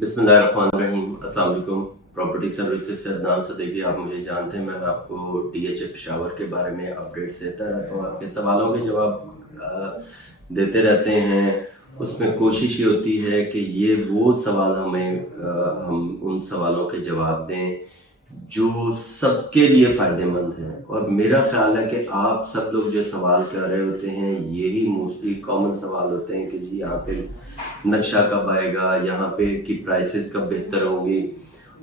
बिस्मिल्लाहिर्रहमानिर्रहीम। अस्सलाम वालेकुम। प्रॉपर्टी सर्विसेज से अदनान सदीकी, आप मुझे जानते हैं, मैं आपको डीएचए पेशावर के बारे में अपडेट्स देता रहता हूँ, आपके सवालों के जवाब देते रहते हैं। उसमें कोशिश ये होती है कि ये वो सवाल हम उन सवालों के जवाब दें जो सबके लिए फ़ायदेमंद हैं। और मेरा ख्याल है कि आप सब लोग जो सवाल कर रहे होते हैं यही मोस्टली कॉमन सवाल होते हैं कि जी यहाँ पे नक्शा कब आएगा, यहाँ पे की प्राइसेस कब बेहतर होंगी।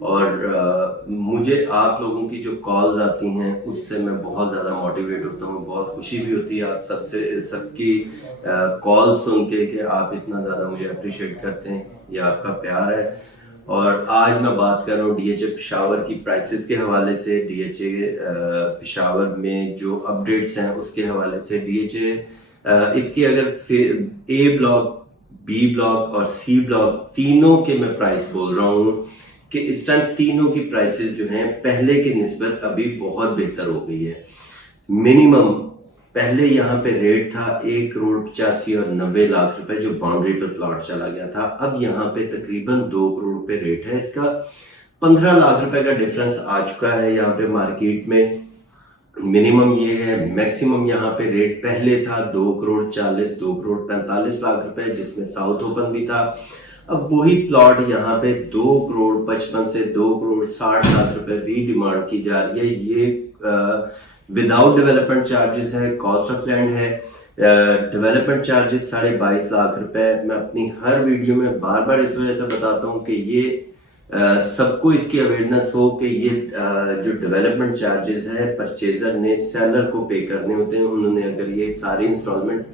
और मुझे आप लोगों की जो कॉल्स आती हैं उससे मैं बहुत ज़्यादा मोटिवेट होता हूँ, बहुत खुशी भी होती है आप सबकी कॉल सुन के कि आप इतना ज़्यादा मुझे अप्रिशिएट करते हैं, ये आपका प्यार है। और आज मैं बात कर रहा हूँ डीएचए पेशावर की प्राइसेस के हवाले से, डीएचए पेशावर में जो अपडेट्स हैं उसके हवाले से। डीएचए इसकी अगर ए ब्लॉक, बी ब्लॉक और सी ब्लॉक तीनों के मैं प्राइस बोल रहा हूँ कि इस टाइम तीनों की प्राइसेस जो हैं पहले के निस्बत अभी बहुत बेहतर हो गई है। मिनिमम पहले यहाँ पे रेट था 1,85 और 90 लाख रुपए जो बाउंड्री पर प्लॉट चला गया था। अब यहाँ पे तकरीबन 2 करोड़ रुपए रेट है इसका। 15 लाख रुपए का डिफरेंस आ चुका है यहाँ पे मार्केट में। मिनिमम ये है, मैक्सिमम यहाँ पे रेट पहले था 2 करोड़ 40, 2 करोड़ 45 लाख रुपए, जिसमें साउथ ओपन भी था। अब वही प्लॉट यहाँ पे 2 करोड़ 55 से 2 करोड़ 60 लाख रुपए भी डिमांड की जा रही है। ये विदाउट डेवलपमेंट चार्जेस है, कॉस्ट ऑफ लैंड है। डेवलपमेंट चार्जेस 22.5 लाख रुपए। मैं अपनी हर वीडियो में बार बार इस वजह से बताता हूँ कि ये सबको इसकी अवेयरनेस हो कि ये जो डेवलपमेंट चार्जेस है परचेजर ने सेलर को पे करने होते हैं। उन्होंने अगर ये सारी इंस्टॉलमेंट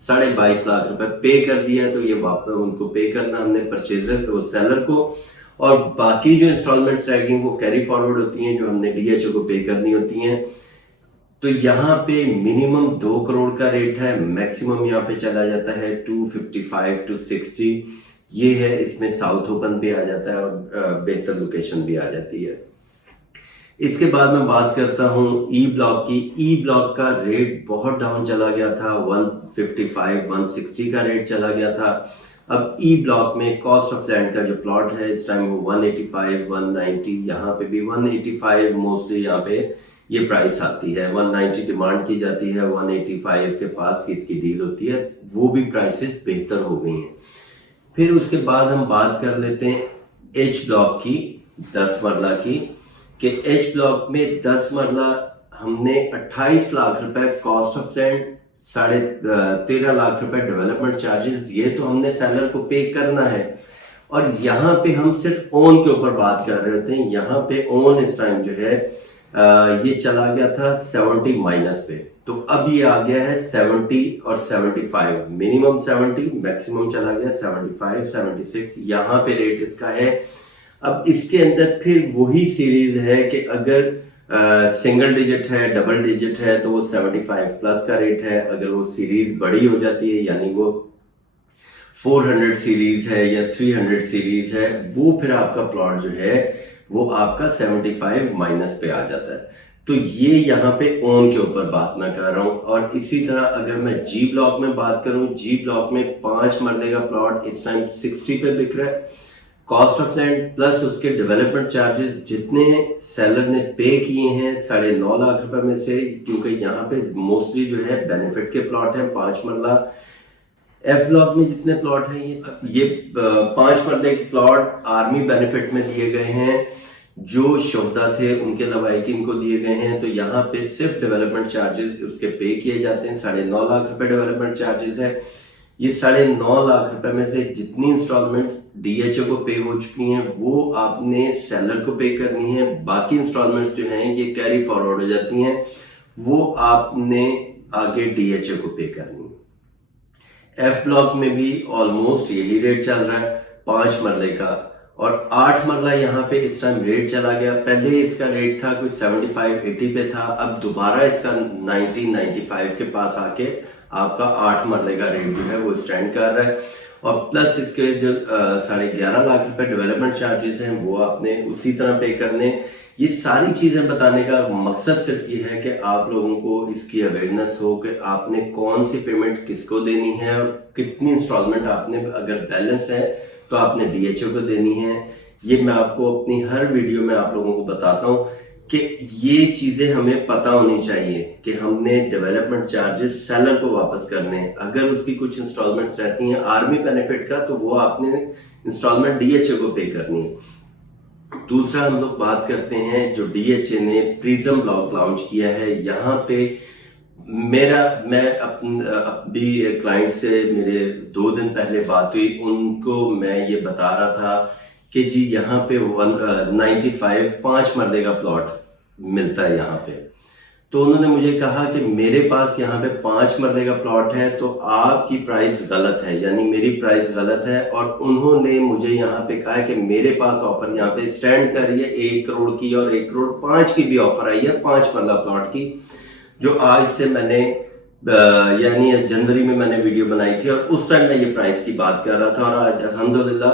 22.5 लाख रुपए पे कर दिया है तो ये वापस उनको पे करना हमने परचेजर को, सेलर को। और बाकी जो इंस्टॉलमेंट्स रहेंगी वो कैरी फॉरवर्ड होती हैं जो हमने डीएचओ को पे करनी होती हैं। तो यहाँ पे मिनिमम 2 करोड़ का रेट है, मैक्सिमम यहाँ पे चला जाता है 255 to 60। ये है, इसमें साउथ ओपन भी आ जाता है और बेहतर लोकेशन भी आ जाती है। इसके बाद मैं बात करता हूँ ई ब्लॉक की। ई ब्लॉक का रेट बहुत डाउन चला गया था, 155 160 का रेट चला गया था। अब ई ब्लॉक में कॉस्ट ऑफ लैंड का जो प्लॉट है इस टाइम वो 185 190, यहाँ पे भी 185 मोस्टली यहाँ पे ये प्राइस आती है। 190 डिमांड की जाती है, 185 के पास की इसकी डील होती है। वो भी प्राइसेस बेहतर हो गई हैं। फिर उसके बाद हम बात कर लेते हैं एच ब्लॉक की, 10 मरला की, कि एच ब्लॉक में 10 मरला हमने 28 लाख रुपए कॉस्ट ऑफ लैंड, 13.5 लाख रुपए डेवलपमेंट चार्जेस, ये तो हमने सेलर को पे करना है। और यहाँ पे हम सिर्फ ओन के ऊपर बात कर रहे होते हैं। यहाँ पे ओन इस टाइम जो है ये चला गया था 70 माइनस पे, तो अब ये आ गया है 70 और 75। मिनिमम 70, मैक्सिमम चला गया 75 76, यहाँ पे रेट इसका है। अब इसके अंदर फिर वही सीरीज है कि अगर सिंगल डिजिट है, डबल डिजिट है तो वो 75 प्लस का रेट है। अगर वो सीरीज बड़ी हो जाती है यानी वो 400 सीरीज है या 300 सीरीज है, वो फिर आपका प्लॉट जो है वो आपका 75 माइनस पे आ जाता है। तो ये यहाँ पे ओन के ऊपर बात मैं कर रहा हूँ। और इसी तरह अगर मैं जी ब्लॉक में बात करूँ, जी ब्लॉक में 5 मरले का प्लॉट इस टाइम 60 पे बिक रहा है। कॉस्ट ऑफ लैंड प्लस उसके डेवलपमेंट चार्जेस जितने सेलर ने पे किए हैं 9.5 लाख रुपए में से, क्योंकि यहाँ पे मोस्टली जो है बेनिफिट के प्लॉट हैं 5 मरला। एफ ब्लॉक में जितने प्लॉट हैं ये 5 मरले के प्लॉट आर्मी बेनिफिट में दिए गए हैं, जो शुहदा थे उनके लवाहिकीन को दिए गए हैं। तो यहाँ पे सिर्फ डेवलपमेंट चार्जेस उसके पे किए जाते हैं, 9.5 लाख रुपए डेवलपमेंट चार्जेस है। ये 9.5 लाख रुपए में से जितनी इंस्टॉलमेंट्स डीएचओ को पे हो चुकी हैं वो आपने सेलर को पे करनी है। बाकी इंस्टॉलमेंट्स जो हैं ये कैरी फॉरवर्ड हो जाती हैं, वो आपने आगे डीएचओ को पे करनी है। एफ ब्लॉक में भी ऑलमोस्ट यही रेट चल रहा है 5 मरले का। और 8 मरला यहाँ पे इस टाइम रेट चला गया। पहले इसका रेट था कोई 75-80 पे था, अब दोबारा इसका 90-95 के पास आके आपका 8 मरले का रेट जो है वो स्टैंड कर रहा है। और प्लस इसके जो 11.5 लाख रुपए डेवलपमेंट चार्जेस हैं वो आपने उसी तरह पे करने। ये सारी चीज़ें बताने का मकसद सिर्फ ये है कि आप लोगों को इसकी अवेयरनेस हो कि आपने कौन सी पेमेंट किसको देनी है और कितनी इंस्टॉलमेंट आपने, अगर बैलेंस है तो आपने DHA को देनी है। ये मैं आपको अपनी हर वीडियो में आप लोगों को बताता हूँ कि ये चीज़ें हमें पता होनी चाहिए कि हमने डेवलपमेंट चार्जेस सेलर को वापस करने हैं। अगर उसकी कुछ इंस्टॉलमेंट्स रहती हैं आर्मी बेनिफिट का, तो वो आपने इंस्टॉलमेंट DHA को पे करनी है। दूसरा हम लोग बात करते हैं जो DHA ने प्रिज्म ब्लॉक लॉन्च किया है। यहाँ पे मैं अभी क्लाइंट से मेरे 2 दिन पहले बात हुई, उनको मैं ये बता रहा था कि जी यहाँ पे 195 5 मरले का प्लॉट मिलता है यहाँ पे। तो उन्होंने मुझे कहा कि मेरे पास यहाँ पे 5 मरले का प्लॉट है तो आपकी प्राइस गलत है, यानी मेरी प्राइस गलत है। और उन्होंने मुझे यहाँ पे कहा कि मेरे पास ऑफर यहाँ पे स्टैंड कर रही है 1 करोड़ की और 1 करोड़ 5 की भी ऑफर आई है 5 मरला प्लॉट की, जो आज से मैंने यानी जनवरी में मैंने वीडियो बनाई थी और उस टाइम मैं ये प्राइस की बात कर रहा था और आज अल्हम्दुलिल्लाह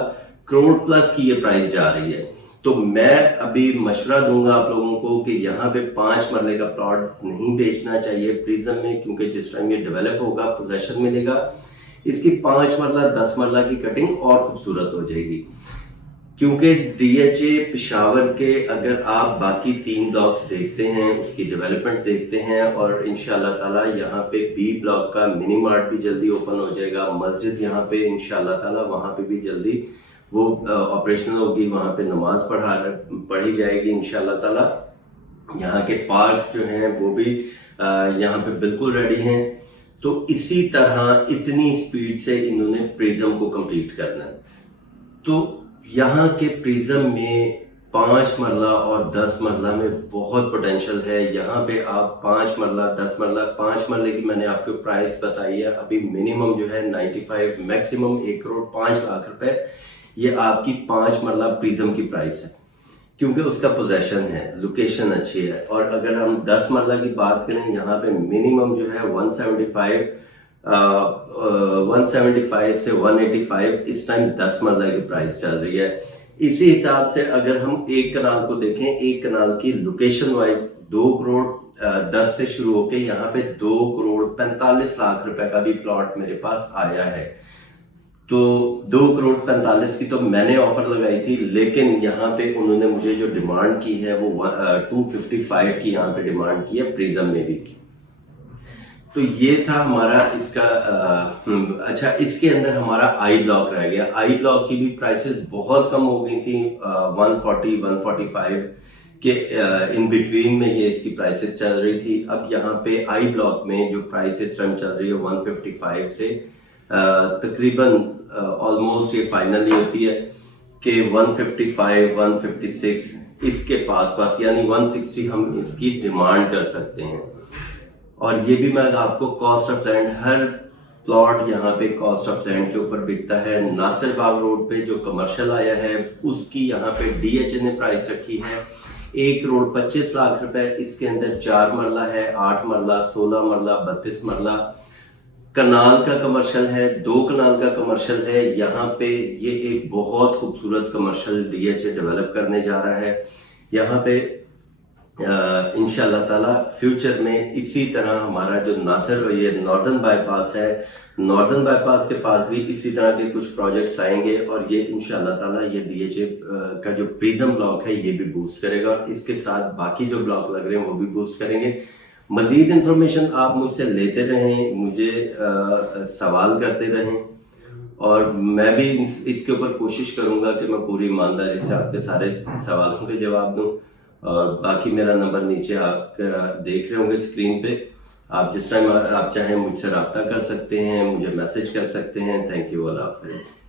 करोड़ प्लस की ये प्राइस जा रही है। तो मैं अभी मशवरा दूंगा आप लोगों को कि यहाँ पे 5 मरले का प्लॉट नहीं बेचना चाहिए प्रिज्म में, क्योंकि जिस टाइम ये डेवलप होगा पोजेशन मिलेगा इसकी 5 मरला 10 मरला की कटिंग और खूबसूरत हो जाएगी। क्योंकि DHA पेशावर के अगर आप बाकी 3 ब्लॉक्स देखते हैं, उसकी डेवलपमेंट देखते हैं और इंशाल्लाह ताला यहाँ पे B ब्लॉक का मिनी मार्ट भी जल्दी ओपन हो जाएगा, मस्जिद यहाँ पे इंशाल्लाह ताला वहाँ पे भी जल्दी वो ऑपरेशनल होगी, वहाँ पे नमाज पढ़ी जाएगी इंशाल्लाह ताला। यहाँ के पार्क्स जो हैं वो भी यहाँ पे बिल्कुल रेडी हैं। तो इसी तरह इतनी स्पीड से इन्होंने प्रिज्म को कंप्लीट करना है। तो यहाँ के प्रिज्म में 5 मरला और 10 मरला में बहुत पोटेंशियल है। यहाँ पे आप 5 मरला 10 मरला 5 मरले की मैंने आपको प्राइस बताई है, अभी मिनिमम जो है 95, मैक्सिमम 1 करोड़ 5 लाख रुपए ये आपकी 5 मरला प्रिज्म की प्राइस है, क्योंकि उसका पोजेशन है, लोकेशन अच्छी है। और अगर हम 10 मरला की बात करें, यहाँ पे मिनिमम जो है 175 से 185 इस टाइम 10 मरला की प्राइस चल रही है। इसी हिसाब से अगर हम एक कनाल को देखें, एक कनाल की लोकेशन वाइज 2 करोड़ 10 से शुरू होके यहाँ पे 2 करोड़ 45 लाख रुपए का भी प्लॉट मेरे पास आया है। तो 2 करोड़ 45 की तो मैंने ऑफर लगाई थी, लेकिन यहाँ पे उन्होंने मुझे जो डिमांड की है वो 255 की यहाँ पे डिमांड की है प्रिज्म में भी। तो ये था हमारा इसका अच्छा, इसके अंदर हमारा आई ब्लॉक रह गया। आई ब्लॉक की भी प्राइसेस बहुत कम हो गई थी, 140 145 के इन बिटवीन में ये इसकी प्राइसेस चल रही थी। अब यहाँ पे आई ब्लॉक में जो प्राइसेस चल रही है 155 से तकरीबन ऑलमोस्ट ये फाइनली होती है कि 155 156 इसके पास यानी 160 हम इसकी डिमांड कर सकते हैं। और ये भी मैं आपको cost of land, her plot यहाँ पे कॉस्ट ऑफ लैंड के ऊपर बिकता है। नासिर बाग रोड पे जो कमर्शियल आया है उसकी यहाँ पे DHA ने प्राइस रखी है 1 करोड़ 25 लाख रुपए। इसके अंदर 4 मरला है, 8 मरला, 16 मरला, 32 मरला। कनाल का कमर्शियल है, 2 कनाल का कमर्शियल है। यहाँ पे ये एक बहुत खूबसूरत कमर्शियल DHA डेवलप करने जा रहा है। यहाँ पे इंशाल्लाह ताला फ्यूचर में इसी तरह हमारा जो नासिर ये नॉर्दर्न बाईपास है, नॉर्दर्न बाईपास के पास भी इसी तरह के कुछ प्रोजेक्ट्स आएंगे और ये इंशाल्लाह ताला ये DHA का जो प्रिज्म ब्लॉक है ये भी बूस्ट करेगा और इसके साथ बाकी जो ब्लॉक लग रहे हैं वो भी बूस्ट करेंगे। मजीद इंफॉर्मेशन आप मुझसे लेते रहें, मुझे सवाल करते रहें और मैं भी इसके ऊपर कोशिश करूंगा कि मैं पूरी ईमानदारी से आपके सारे सवालों के जवाब दूं। और बाकी मेरा नंबर नीचे आप देख रहे होंगे स्क्रीन पे, आप जिस टाइम आप चाहें मुझसे रब्ता कर सकते हैं, मुझे मैसेज कर सकते हैं। थैंक यू, अल्लाह हाफिज़।